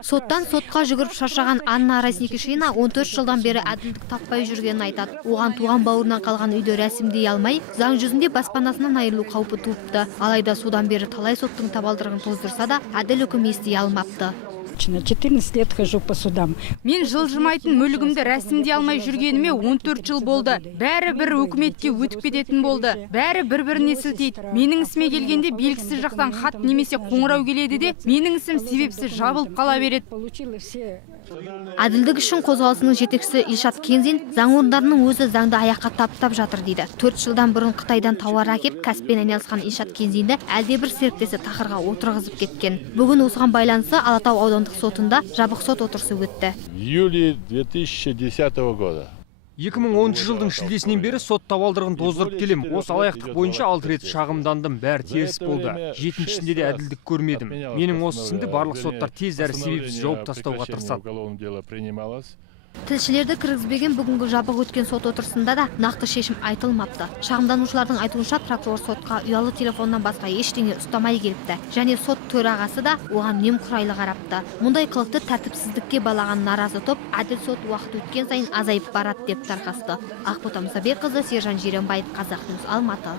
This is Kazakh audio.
Соттан сотқа жүгіріп шаршаған Анна Разникишина 14 жылдан бері әділдік таппай жүргенін айтады. Оған туған бауырынан қалған үйді рәсімдей алмай, заң жүзінде баспанасынан айырылу қаупі туыпты. Алайда содан бері талай соттың табалдырығын тоздырса да, әділ үкім ести алмапты. 14 лет хожу по судам. Мен жылжымайтын мүлігімді рәсімдей алмай жүргеніме 14 жыл болды. Бәрі бір өкіметке өтіп кететін болды. Бәрі бір-біріне сілтейді. Менің ісіме келгенде белгісіз жақтан хат немесе қоңырау келеді де, менің ісім себепсіз жабылып қала береді. Әділдік үшін қозғалысының жетекшісі Ильшат Кензин заң орындарының өзі заңды аяққа таптап жатыр дейді. 4 жылдан бұрын Қытайдан тауар әкеп кәсіппен айналысқан Ильшат Кензинді әлде бір серіктесі тақырға отырғызып кеткен. Бүгін осыған байланысты Алатау аудандық сотында жабық сот отырысы өтті. В июле 2010 года 2010 жылдың шілдесінен бері сот табалдырығын тоздырып келем. Осы алаяқтық бойынша 6 рет шағымдандым, бәрі теріс болды. 7-шісінде де әділдік көрмедім. Менің осы ісімді барлық соттар тез әрі себепсіз жауып тастауға тырысады. Тілшілерді кіргізбеген бүгінгі жабық өткен сот отырысында да нақты шешім айтылмапты. Шағымданушылардың айтуынша прокурор сотқа ұялы телефоннан басқа ештеңе ұстамай келіпті. Және сот төрағасы да оған немқұрайлы қарапты. Мұндай қылықты тәртіпсіздікке балаған наразы топ әділ сот уақыт өткен сайын азайып барады деп тарқасты. Ақбота Мұсабекқызы, Сержан Жиренбаев, Қазақньюс, Алматы.